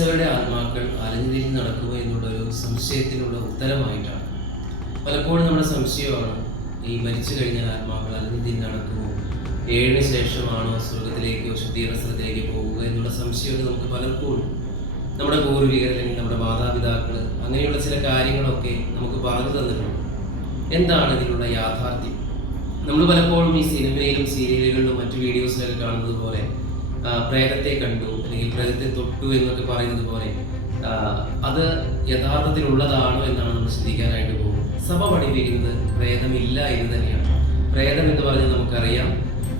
ക്രൈസ്തവരുടെ ആത്മാക്കൾ അലഞ്ഞുതിരിഞ്ഞ് നടക്കുക എന്നുള്ളൊരു സംശയത്തിനുള്ള ഉത്തരമായിട്ടാണ്. പലപ്പോഴും നമ്മുടെ സംശയമാണ്, ഈ മരിച്ചു കഴിഞ്ഞാൽ ആത്മാക്കൾ അലഞ്ഞുതിരിഞ്ഞ് നടക്കുമോ, 7 ശേഷമാണോ സ്വർഗത്തിലേക്കോ ശുദ്ധീകരണ സ്ഥലത്തിലേക്ക് പോവുക എന്നുള്ള സംശയമൊക്കെ നമുക്ക് പലപ്പോഴും നമ്മുടെ പൂർവികർ അല്ലെങ്കിൽ നമ്മുടെ മാതാപിതാക്കൾ അങ്ങനെയുള്ള ചില കാര്യങ്ങളൊക്കെ നമുക്ക് പറഞ്ഞു തന്നിട്ടുണ്ട്. എന്താണ് ഇതിനുള്ള യാഥാർത്ഥ്യം? നമ്മൾ പലപ്പോഴും ഈ സിനിമയിലും സീരിയലുകളിലും മറ്റു വീഡിയോസിലൊക്കെ കാണുന്നത് പോലെ പ്രേതത്തെ കണ്ടു അല്ലെങ്കിൽ പ്രേതത്തെ തൊട്ടു എന്നൊക്കെ പറയുന്നത് പോലെ അത് യഥാർത്ഥത്തിലുള്ളതാണോ എന്നാണ് നമ്മൾ ചിന്തിക്കാനായിട്ട് പോകുന്നത്. സഭ പഠിപ്പിക്കുന്നത് പ്രേതമില്ല എന്ന് തന്നെയാണ്. പ്രേതം എന്ന് പറഞ്ഞാൽ നമുക്കറിയാം,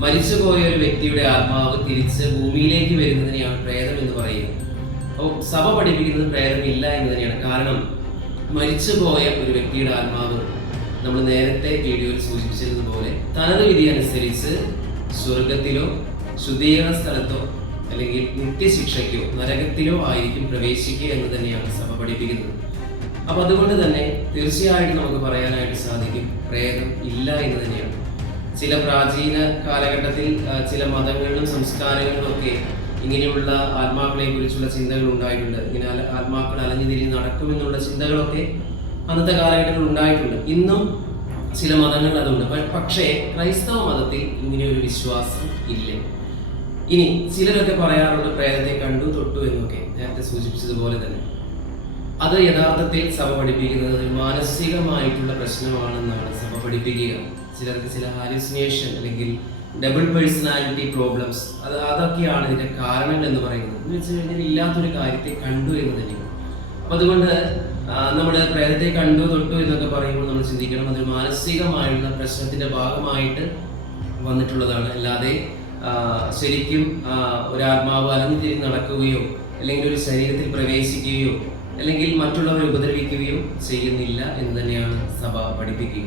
മരിച്ചുപോയ ഒരു വ്യക്തിയുടെ ആത്മാവ് തിരിച്ച് ഭൂമിയിലേക്ക് വരുന്നതിനെയാണ് പ്രേതം എന്ന് പറയുന്നത്. അപ്പോൾ സഭ പഠിപ്പിക്കുന്നത് പ്രേതമില്ല എന്ന് തന്നെയാണ്. കാരണം മരിച്ചുപോയ ഒരു വ്യക്തിയുടെ ആത്മാവ്, നമ്മൾ നേരത്തെ വീഡിയോയിൽ സൂചിപ്പിച്ചതുപോലെ, തനത് വിധി അനുസരിച്ച് സ്വർഗത്തിലോ ശുദ്ധീകരണ സ്ഥലത്തോ അല്ലെങ്കിൽ നിത്യശിക്ഷയ്ക്കോ നരകത്തിലോ ആയിരിക്കും പ്രവേശിക്കുക എന്ന് തന്നെയാണ് സഭ പഠിപ്പിക്കുന്നത്. അപ്പോൾ അതുകൊണ്ട് തന്നെ തീർച്ചയായിട്ടും നമുക്ക് പറയാനായിട്ട് സാധിക്കും, പ്രേതം ഇല്ല എന്ന് തന്നെയാണ്. ചില പ്രാചീന കാലഘട്ടത്തിൽ ചില മതങ്ങളിലും സംസ്കാരങ്ങളിലും ഒക്കെ ഇങ്ങനെയുള്ള ആത്മാക്കളെ കുറിച്ചുള്ള ചിന്തകൾ ഉണ്ടായിട്ടുണ്ട്. ഇങ്ങനെ ആത്മാക്കൾ അലഞ്ഞുതിരിഞ്ഞ് നടക്കുമെന്നുള്ള ചിന്തകളൊക്കെ അന്നത്തെ കാലഘട്ടത്തിൽ ഉണ്ടായിട്ടുണ്ട്. ഇന്നും ചില മതങ്ങൾ അതുണ്ട്. പക്ഷേ ക്രൈസ്തവ മതത്തിൽ ഇങ്ങനെ ഒരു വിശ്വാസം ഇല്ല. ഇനി ചിലരൊക്കെ പറയാറുണ്ട് പ്രേതത്തെ കണ്ടു തൊട്ടു എന്നൊക്കെ, നേരത്തെ സൂചിപ്പിച്ചതുപോലെ തന്നെ. അത് യഥാർത്ഥത്തിൽ സഭ പഠിപ്പിക്കുന്നത് ഒരു മാനസികമായിട്ടുള്ള പ്രശ്നമാണെന്നാണ് സഭ പഠിപ്പിക്കുക. ചിലർക്ക് ചില ഹാലുസിനേഷൻ അല്ലെങ്കിൽ ഡബിൾ പേഴ്സണാലിറ്റി പ്രോബ്ലംസ്, അതൊക്കെയാണ് ഇതിന്റെ കാരണങ്ങൾ എന്ന് പറയുന്നത്. എന്ന് വെച്ച് കഴിഞ്ഞാൽ ഇല്ലാത്തൊരു കാര്യത്തെ കണ്ടു എന്ന് തന്നെയാണ്. അപ്പം അതുകൊണ്ട് നമ്മൾ പ്രേതത്തെ കണ്ടു തൊട്ടു എന്നൊക്കെ പറയുമ്പോൾ നമ്മൾ ചിന്തിക്കണം, അതൊരു മാനസികമായുള്ള പ്രശ്നത്തിന്റെ ഭാഗമായിട്ട് വന്നിട്ടുള്ളതാണ്. അല്ലാതെ ശരിക്കും ഒരാത്മാവ് അലഞ്ഞുതിരിഞ്ഞ് നടക്കുകയോ അല്ലെങ്കിൽ ഒരു ശരീരത്തിൽ പ്രവേശിക്കുകയോ അല്ലെങ്കിൽ മറ്റുള്ളവരെ ഉപദ്രവിക്കുകയോ ചെയ്യുന്നില്ല എന്ന് തന്നെയാണ് സഭ പഠിപ്പിക്കുക.